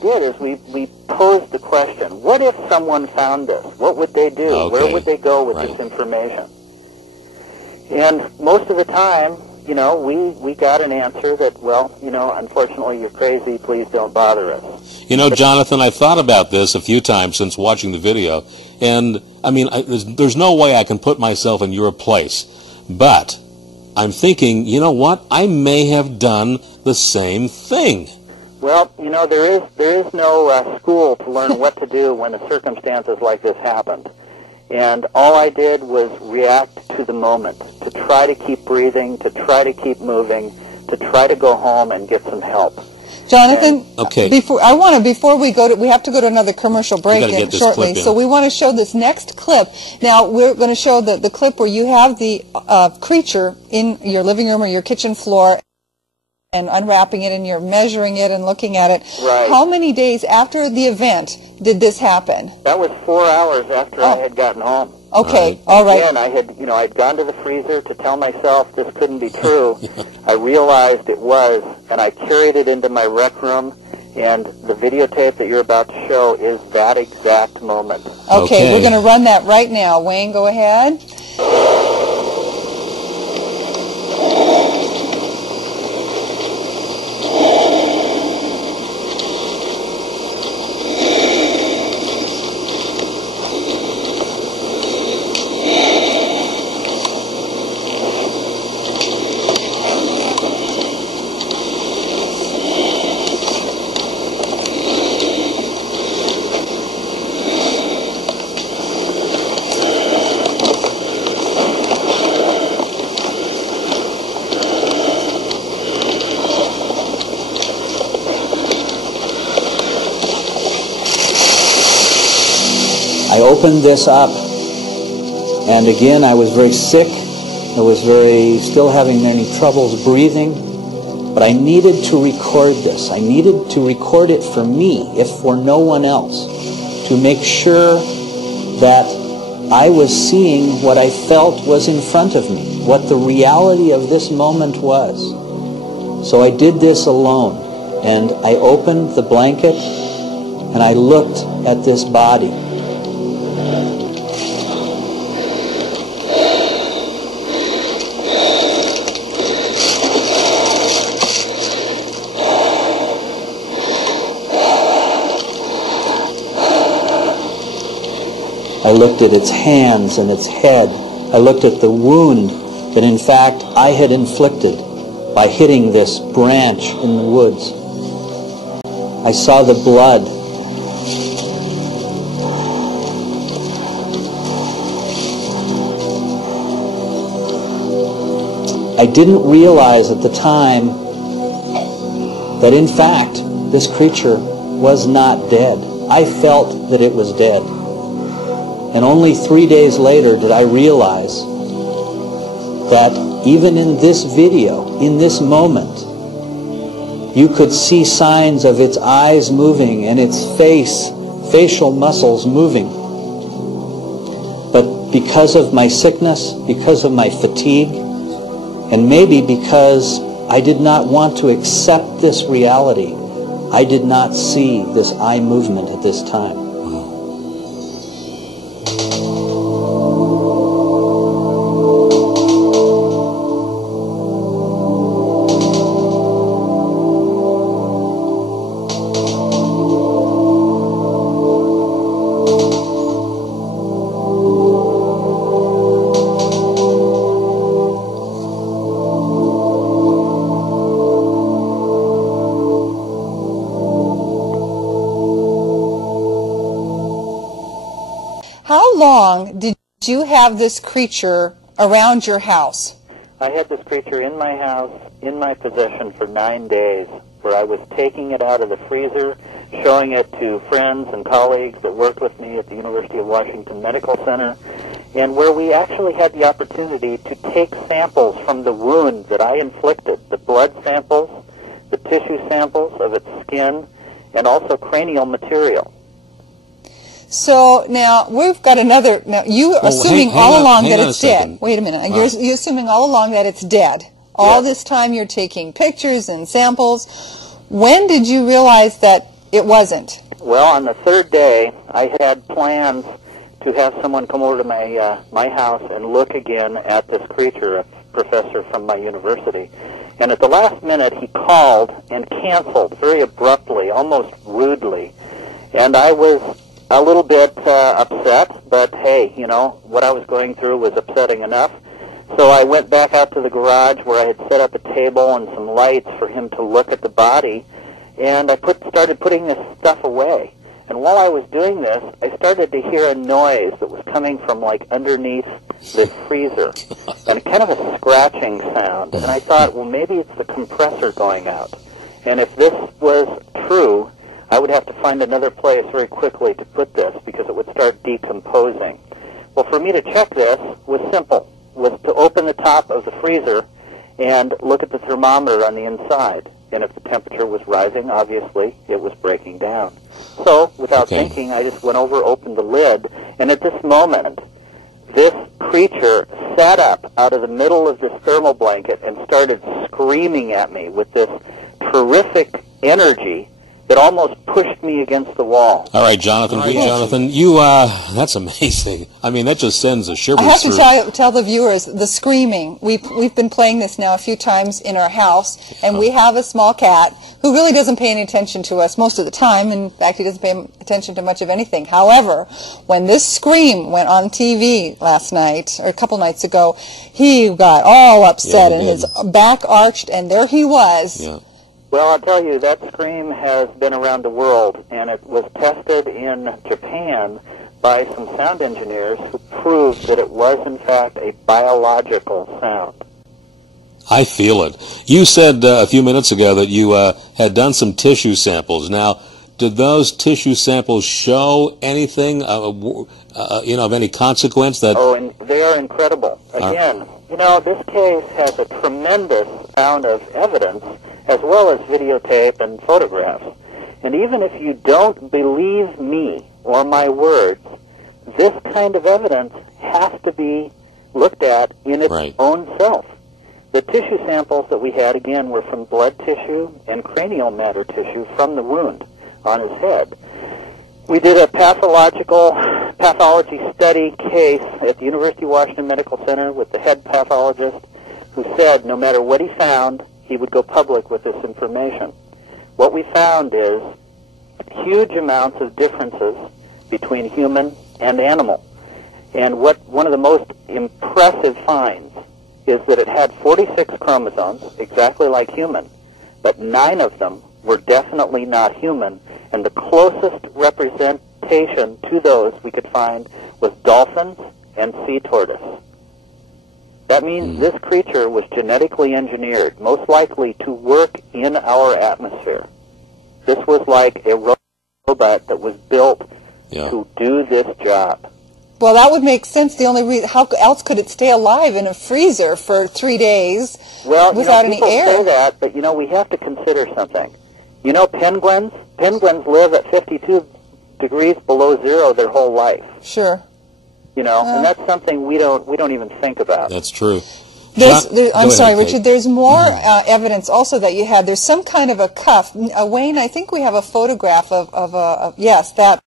did is we posed the question, what if someone found this? What would they do? Okay. Where would they go with this information? And most of the time, you know, we got an answer that, well, you know, unfortunately you're crazy, please don't bother us. You know, Jonathan, I've thought about this a few times since watching the video, and, I mean, there's no way I can put myself in your place, but I'm thinking, you know what, I may have done the same thing. Well, you know, there is no school to learn what to do when the circumstances like this happened. And all I did was react to the moment, to try to keep breathing, to try to keep moving, to try to go home and get some help. Jonathan, okay. Before we have to go to another commercial break shortly. So we want to show this next clip. Now we're going to show the clip where you have the creature in your living room or your kitchen floor, and unwrapping it, and you're measuring it and looking at it. Right. How many days after the event did this happen? That was 4 hours after I had gotten home. Okay, all right. Again, I'd gone to the freezer to tell myself this couldn't be true. I realized it was, and I carried it into my rec room, and the videotape that you're about to show is that exact moment. Okay. We're going to run that right now. Wayne, go ahead. I opened this up, and again I was very sick. I was still having many troubles breathing, but I needed to record this. I needed to record it for me, if for no one else, to make sure that I was seeing what I felt was in front of me, what the reality of this moment was. So I did this alone, and I opened the blanket, and I looked at this body. I looked at its hands and its head. I looked at the wound that in fact I had inflicted by hitting this branch in the woods. I saw the blood. I didn't realize at the time that in fact this creature was not dead. I felt that it was dead. And only 3 days later did I realize that even in this video, in this moment, you could see signs of its eyes moving and its facial muscles moving. But because of my sickness, because of my fatigue, and maybe because I did not want to accept this reality, I did not see this eye movement at this time. How long did you have this creature around your house? I had this creature in my house, in my possession for 9 days, where I was taking it out of the freezer, showing it to friends and colleagues that worked with me at the University of Washington Medical Center, and where we actually had the opportunity to take samples from the wound that I inflicted, the blood samples, the tissue samples of its skin, and also cranial material. So now we've got another. Now you are assuming all along that it's dead. Wait a minute. You're assuming all along that it's dead. All this time you're taking pictures and samples. When did you realize that It wasn't. Well, on the third day, I had plans to have someone come over to my house and look again at this creature, a professor from my university. And at the last minute, he called and canceled very abruptly, almost rudely. And I was a little bit upset, but hey, you know, what I was going through was upsetting enough. So I went back out to the garage where I had set up a table and some lights for him to look at the body, and I started putting this stuff away. And while I was doing this, I started to hear a noise that was coming from, like, underneath the freezer, and kind of a scratching sound. And I thought, well, maybe it's the compressor going out. And if this was true, I would have to find another place very quickly to put this because it would start decomposing. Well, for me to check this was simple, was to open the top of the freezer and look at the thermometer on the inside. And if the temperature was rising, obviously, it was breaking down. So, without thinking, I just went over, opened the lid, and at this moment, this creature sat up out of the middle of this thermal blanket and started screaming at me with this terrific energy that almost pushed me against the wall. All right, Jonathan, that's amazing. I mean, that just sends a shiver through. I have to tell the viewers, the screaming. We've been playing this now a few times in our house, and we have a small cat who really doesn't pay any attention to us most of the time. In fact, he doesn't pay attention to much of anything. However, when this scream went on TV last night, or a couple nights ago, he got all upset, and his back arched, and there he was. Yeah. Well, I'll tell you, that scream has been around the world, and it was tested in Japan by some sound engineers who proved that it was, in fact, a biological sound. I feel it. You said a few minutes ago that you had done some tissue samples. Now, did those tissue samples show anything, of any consequence? Oh, and they are incredible. Again, you know, this case has a tremendous amount of evidence, as well as videotape and photographs. And even if you don't believe me or my words, this kind of evidence has to be looked at in its own self. The tissue samples that we had, again, were from blood tissue and cranial matter tissue from the wound on his head. We did a pathology study case at the University of Washington Medical Center with the head pathologist who said no matter what he found, he would go public with this information. What we found is huge amounts of differences between human and animal. And one of the most impressive finds is that it had 46 chromosomes, exactly like human, but 9 of them were definitely not human, and the closest representation to those we could find was dolphins and sea tortoise. That means this creature was genetically engineered, most likely to work in our atmosphere. This was like a robot that was built to do this job. Well, that would make sense. The only reason, how else could it stay alive in a freezer for 3 days without any air? People say that, but, you know, we have to consider something. You know, penguins live at 52 degrees below zero their whole life. Sure. You know, and that's something we don't even think about. That's true. I'm sorry, Richard. There's more evidence also that you had. There's some kind of a cuff. Wayne, I think we have a photograph of yes, that.